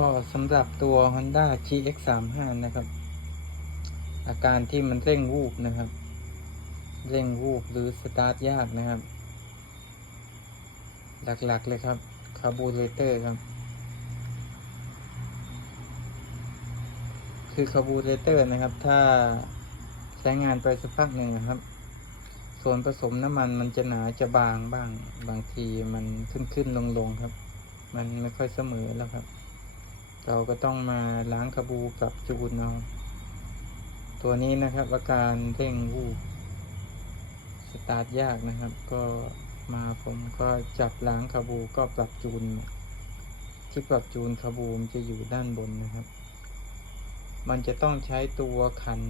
ก็สำหรับตัว Honda GX35 นะครับ อาการที่มันเร่งวูบนะครับ เร่งวูบหรือสตาร์ทยากนะครับ หลักๆเลยครับคาร์บูเรเตอร์ครับ คือคาร์บูเรเตอร์นะครับ ถ้าใช้งานไปสักพักหนึ่งนะครับ ส่วนผสมน้ำมันมันจะหนาจะบางบ้าง บางทีมันขึ้นขึ้นลงลงๆครับ มันไม่ค่อยเสมอแล้วครับ เราก็ต้องมาล้างคาบูกับจูนเอาตัวนี้นะครับอาการเร่งวูบสตาร์ทยากนะครับ ก็มาผมก็จับล้างคาบูก็ปรับจูน ที่ปรับจูนคาบูมนจะอยู่ด้านบนนะครับ มันจะต้องใช้ตัวขัน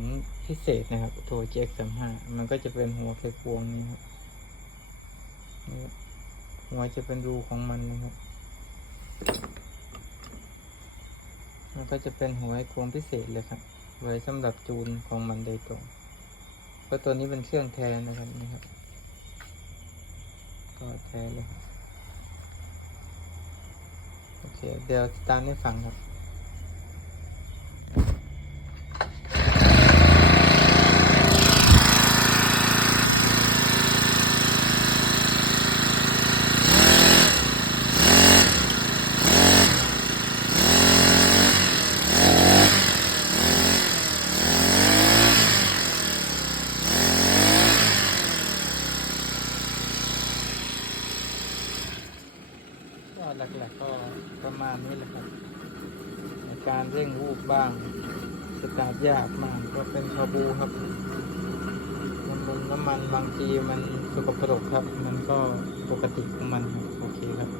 พิเศษนะครับ ตัว GX35 มันก็จะเป็นหัวไขควงนี่ครับนี่ครับหัวจะเป็นรูของมันนะครับ มันก็จะเป็นหัวไขควงพิเศษเลยครับ ไว้สำหรับจูนของมันโดยตรงเพราะตัวนี้เป็นเครื่องแทนนะครับนี่ครับ ก็แทนเลย โอเค เดี๋ยวตามให้ฟังครับ ก็หลักๆก็ประมาณนี้แหละครับในการเร่งรูปบ้าง สตาร์ทยากมากก็เป็นชาบูครับน้ำมันน้ำมันบางทีมันสกปรกครับ มันก็ปกติของมันโอเคครับ